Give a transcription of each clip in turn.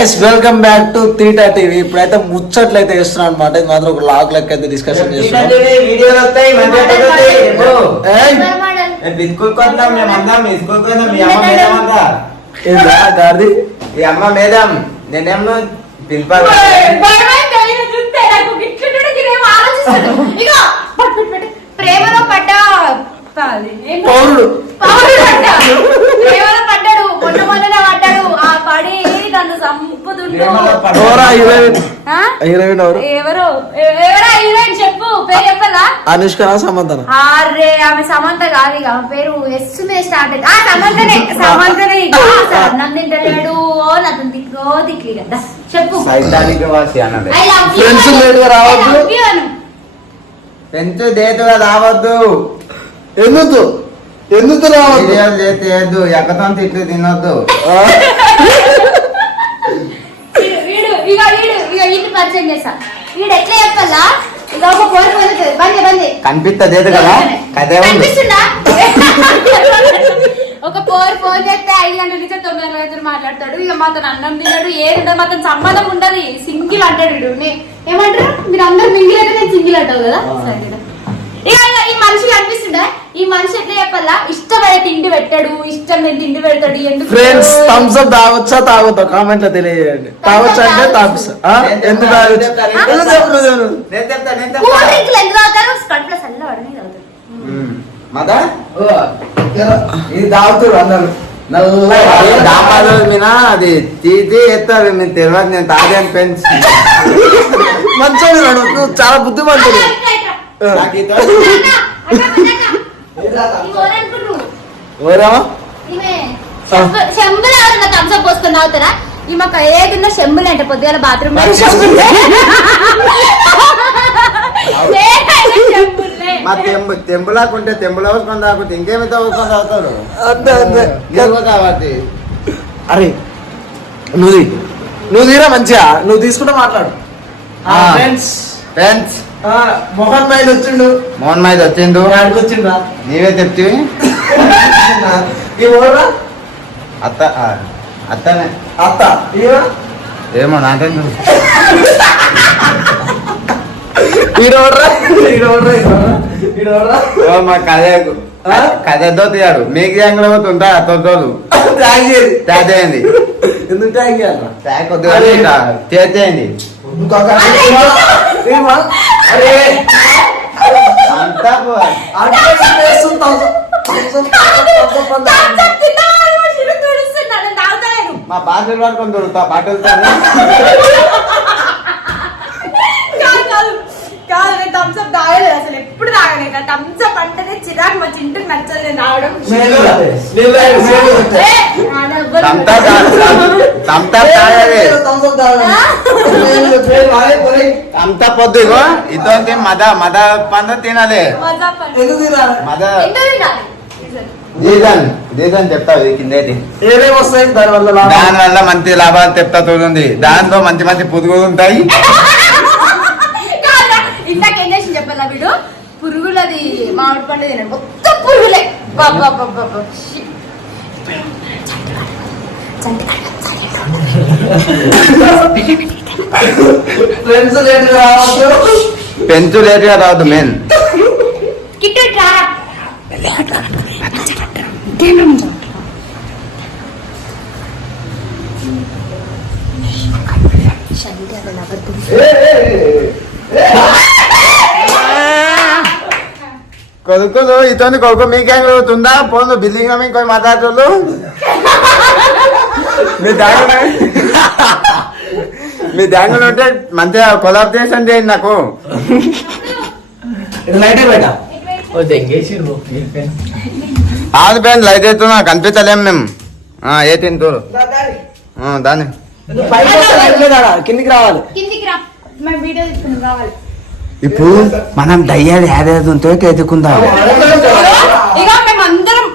Guys welcome back to theta TV ఇప్పుడైతే ముచ్చట్లయితే చేస్తున్నాం అనమాట ఇది మాత్రం ఒక లాగ్ లెక్క అయితే డిస్కషన్ చేస్తున్నాం. వస్తాయి మంచిగా వస్తాయి ఏయ్, బిస్కూల్ కొద్దాం మేము అందాం బిస్కూల్ కొద్దాం మీ అమ్మ మేడం అంతా ఏందా గారిది ఈ అమ్మ మేడం నేనేమో పిలిపాలి ప్రేమలో పడ్డ అది ఏం- పౌరుడు పౌరుడు పడ్డ. ప్రేమలో పడ్డాడు మొన్న మొన్ననే పడ్డాడు ఆ పడి నన్ను చంపుతుండు ప్రేమలో పడ్డ. ఎవరా హీరోయిన్? ఆ? హీరోయిన్ ఎవరు? ఎవరు? ఎ- ఎవరా హీరోయిన్? చెప్పు. పేరు చెప్పలా? అనుష్క సమంతన? అరే ఆమె సమంత కాదు ఇక. ఆమె పేరు ఎస్ మీద స్టార్ట్ అయింది. ఆ సమంతనే సమంతనే. ఇక తింటలేడు నన్ను దిక్కో దిక్కు కదా చెప్పు. సైతానిక వాసి అన్నది రావద్దు. పెంచు దేతుగా రావద్దు. ఎందుకు? ఎందుకు రావద్దు? చేసేయద్దు ఎక్కతం తిట్లు తినొద్దు ఆ? వీడు- వీడు ఇక వీడు ఇక వీడిని పరిచయం చేస్తా వీడు ఎట్లా చెప్పాలా? ఇక ఒక కోరిక వదులుతుంది. బంది బంది కనిపిస్తా దేదు కదా? కదే ఉంది కనిపిస్తుందా? ఒక పోర్ ఫోన్ చేస్తే ఐదు గంటల నుంచి తొమ్మిది గంటల వరకు మాట్లాడతాడు. ఇక మాతో అన్నం తిన్నాడు ఏది ఉండదు మాతో సంబంధం ఉండదు. సింగిల్ అంటాడు వీడు. నే- ఏమంటారు? మీరు అందరు మింగిల్ అంటే నేను సింగిల్ అంటావు కదా? సరే ఈ మనిషి కనిపిస్తుందా? ఈ మనిషి ఎట్లా చెప్పాలా? తిండి పెట్టాడు ఇష్టం నేను తిండి పెడతాడు ఎందుకు ఫ్రెండ్స్ థమ్స్ అప్ తాగొచ్చా తాగొద్దా? కామెంట్లో తెలియజేయండి. తాగొచ్చా అంటే తాపిస్తా ఆ? ఎందుకు. నేను నేను. మదా ఇది తాగుతారు అందరు. దాపాలు మీద అది తీసి ఎత్తారు మీరు తెలియదు నేను తాగే అని పెంచి మంచోడు నువ్వు చాలా బుద్ధిమంతుడు. చెంబు- చెంబులో ఎవరన్నా పోసుకొని ఈ మాకు అంటే పొద్దుగాల బాత్రూమ్ మా తెంబు తెంబులాకుంటే తెంబులా వేసుకొని తాగుతుంది ఇంకేమి తవ్వుకొని తాగుతారు? అరే నువ్వు తీ. నువ్వు తీరా మంచిగా? నువ్వు తీసుకుంటే మాట్లాడు. ఆ. ఫ్రెండ్స్ ఫ్రెండ్స్ మొహన్ మైల్ వచ్చిండు మోహన్ మైద్ వచ్చిండు నీవే చెప్తివి ఈ ఓరా అత్త అత్తనే. అత్త. ఏమో నాకేం తెలుసు. ఈడోడ్రా ఈడోడ్రా ఈడోడ్రా ఓ మా కథ ఆ? కథ ఎద్దో తీయాడు మీకు ఎంగడ పోతుంటా అత్తోళ్ళు ట్యాగ్ చేయండి. ఎందుకు ట్యాగ్ చేయాలి? ట్యాగ్ కొద్దిగా అంతా థమ్స్ అప్. థమ్స్ అప్ అంతా. మా బాటలు పడుకొని దొరుకుతా బాటలతో అసలు. ఎప్పుడు తాగలేదు థమ్స్అప్ అంటేనే చిరాకు. మా చింటూ నచ్చదు నేను తాగడం. Thums up. తమ్తా పొద్దు ఇతోకి మద మద పంద తినాలి? మద ఇది కిందేటి ఏమేమి వస్తాయి? దాని వల్ల లాభం? దాని వల్ల మంచి లాభాలు చెప్తా చూడండి. దాంట్లో మంచి మంచి పురుగులు ఉంటాయి. కాదా? ఇందాక ఏం చేసి చెప్పాలా వీడు? పురుగులది మామిడి పండు తినండి మొత్తం పురుగులే. బాబా ఫ్రెండ్స్ లేట్ రావచ్చు పెంచు లేటుగా రావద్దు మెయిన్. కిట్టు కొడుకులు ఇతను కొడుకు మీకేం కలుగుతుందా పోను బిల్డింగ్లో ఇంకో మాట్లాడుతులు మీ దాంగులు మీ దాంగులు ఉంటే మంచిగా కొలాబరేషన్ చేయండి నాకు. లైట్ బయట పెన్ లైట్ అవుతున్నా కనిపించలేం మేము. ఆ, ఏ తింటూరు దాన్ని. కిందికి రావాలి. ఇప్పుడు మనం దయ్యాలు ఏదేది ఉంటే ఎదుకుందాం ఇక మేమందరం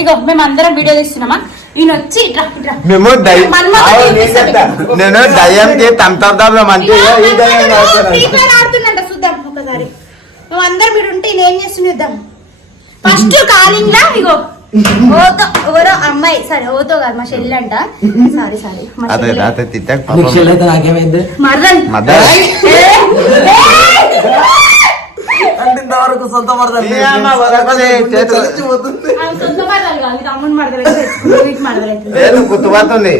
ఇగో మేమందరం వీడియో తీస్తున్నామా? మేము నేను. నేను దయ్యంకి తమ్తాబ్దాలో మంచి ఇగో ఈ దయ్యం ఒకసారి మేమందరం మీరు ఉంటే ఏం చేస్తుంది చూద్దాం. ఫస్ట్ కాలింగ్ లా ఇగో. ఓతో ఎవరో అమ్మాయి. సరే ఓతో కాదు మా చెల్లి. అంట సారీ సారీ తిట్టాక పాపం. నాకేమైంది? మర్దన్. అంటే ఇంతవరకు సొంత మరదలు సొంత మరదలు కాదు మరదలు మరదలు గుర్తుపడుతుంది?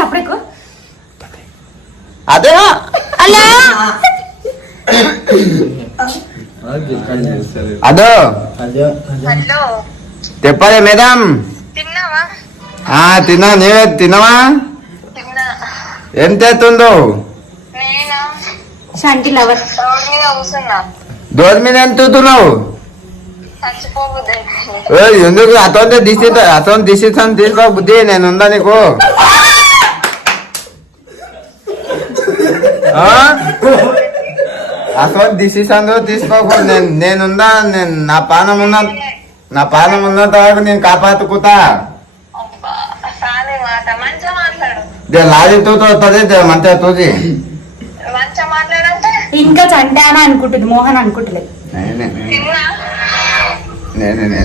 సపరేట్ అదే. అలా అదో. హలో. చెప్పలే మేడం. తిన్నావా? ఆ తిన్నా. నీవే తిన్నావా? తిన్నా. ఏం చేస్తుందో లవర్ రోడ్ మీద కూర్చున్నా. డోర్ మీద ఎంత చూస్తున్నావు? ఎందుకు? అతను తీసి అతను డిసిషన్ తీసుకో బుద్ధి. నేను ఉందా నీకు? అతను డిసిషన్ తీసుకోకు నేను నేనుందా నేను నా పానం ఉన్న నా పానం ఉన్నంత వరకు నేను వస్తుంది మంచిగా తూది మాట్లాడంటే? ఇంకా చంటే అని అనుకుంటుంది మోహన్ అనుకుంటలేదు నేనే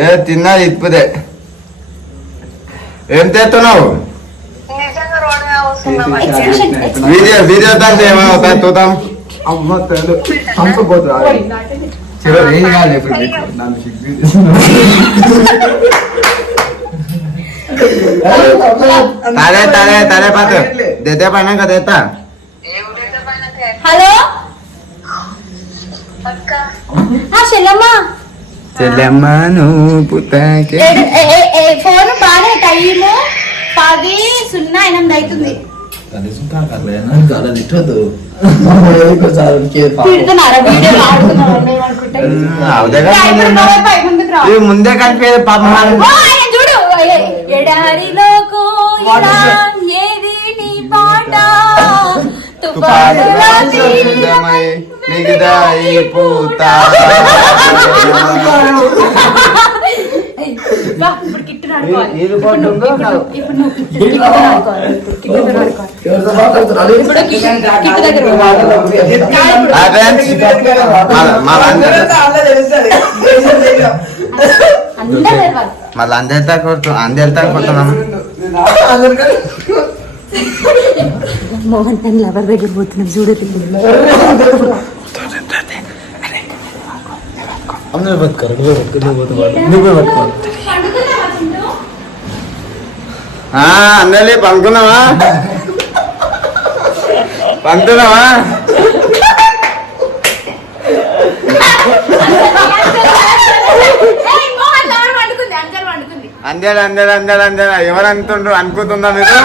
ఏ తిన్నా ఇప్పుడే. ఏం చేస్తున్నావు? నిజంగా రోడ్ మీద కూర్చున్నా ఎక్స్ప్రెషన్ వీడియో వీడియో తంటే ఏమవుతా చూద్దాం. అమ్మ తేలు చంపబోతున్నా చివరి ఏం కాదు ఇప్పుడు మీకు. నన్ను సిగ్గు తలే తలే తలే పాత దేతే పైన కదేతా ఏమిటైతే పైనకే హలో? అక్క ఆ చెల్లమ్మ. చెల్లెమ్మను పుట్టాకే. ఏడు- ఏ- ఏ- ఏ, టైము పది సున్నా ఎనిమిది అవుతుంది. ముందే పాపం చూడు. ఎడారిలోకు ఏది నీ పాట? మిగతా మళ్ళీ అందరితో కొడుతు అందరితో కొడుతున్నాం? మోహన్ తన లవర్ దగ్గర పోతున్నాం చూడదు అందరూ పట్టుకోరు నువ్వే పట్టుకో నువ్వు పోతే అందరి పండుకున్నావా? పండుకున్నావా? అందరు అందరు అందరు అందరు. ఎవరు అనుకుంటారు అనుకుంటుందా మీరు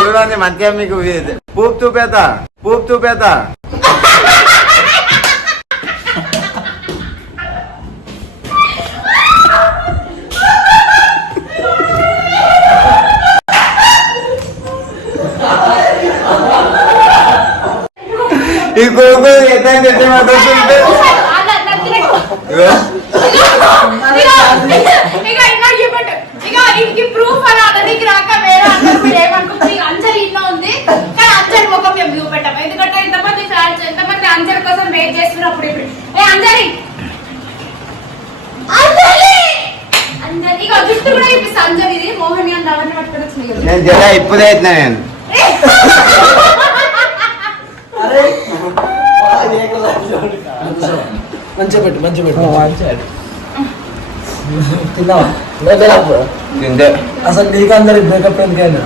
చూడండి మధ్య మీకు. పూపు చూపేత పూపు చూపేత. మోహన్ అని అవన్నీ పట్టుకొని వచ్చినాయి కదా. నేను జర ఇప్పుడే అవుతున్నా నేను. మంచిగా పెట్టు మంచిగా పెట్టు. తిన్నావా? తింటే. అసలు నీకు అందరికి బ్రేకప్ ఎందుకైనా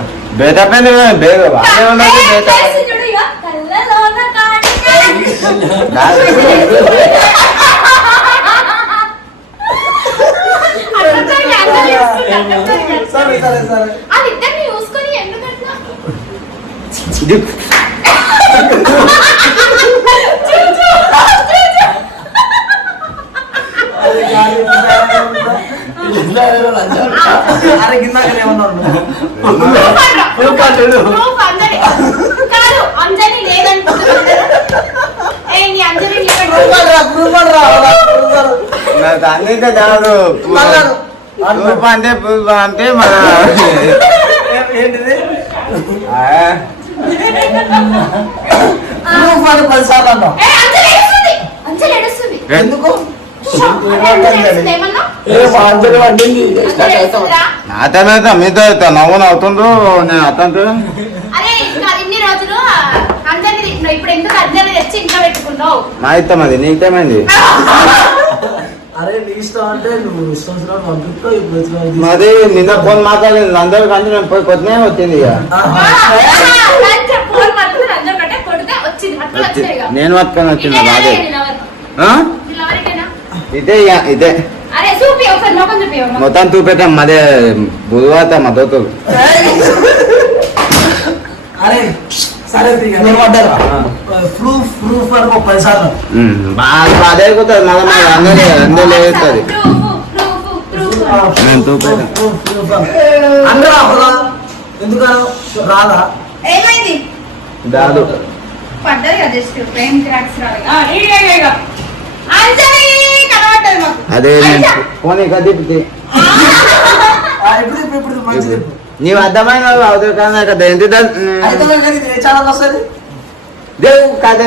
బాగానే ఉన్నది ఏ, బేత చేసి చూడు ఇక. కళ్ళలోన కాటిక. అట్లా అంజలి చూస్తుంది, అంజలి సరే సరే సరే వాళ్ళిద్దరిని చూసుకొని ఎందుకట్లా అరే కిందాకనే అంజలి కాదు అంజలి అంటే అంటే మన ఏంటిది ప్రూఫ్ అని పదిసార్లు అన్నావు ఏ, ఎందుకు? నాతోనైతే మీతో అయితే నవ్వు నవ్వుతుండ్రు నేను పెట్టుకున్నావు? మా ఇష్టం అది నీకేమైంది నీ మరి నిన్న ఫోన్ మాట్లాడింది అందరూ కానీ నేను పోయి కొత్తనే వచ్చింది పట్టుకుని కంటే కొడితే వచ్చింది అట్లా ఇదే ఇక, ఇదే. మొత్తం చూపెట్టాం మదే బుధవారం మా దోతులు బాగా అదే కుతుంది మరి అందరూ అందరూ ప్రూఫ్. నేను చూపెట్టాను. అందరూ అవ్వదా ఎందుకనో రాదా? ఏమైంది? దాదు పడ్డది కదా జస్ట్ ప్రేమ్ క్రాక్స్. అంజలి మాకు అదే ఇప్పుడు మంచిది నీవు అర్థమైన అవుతుంది నాకు ఏంటి దేవు కథ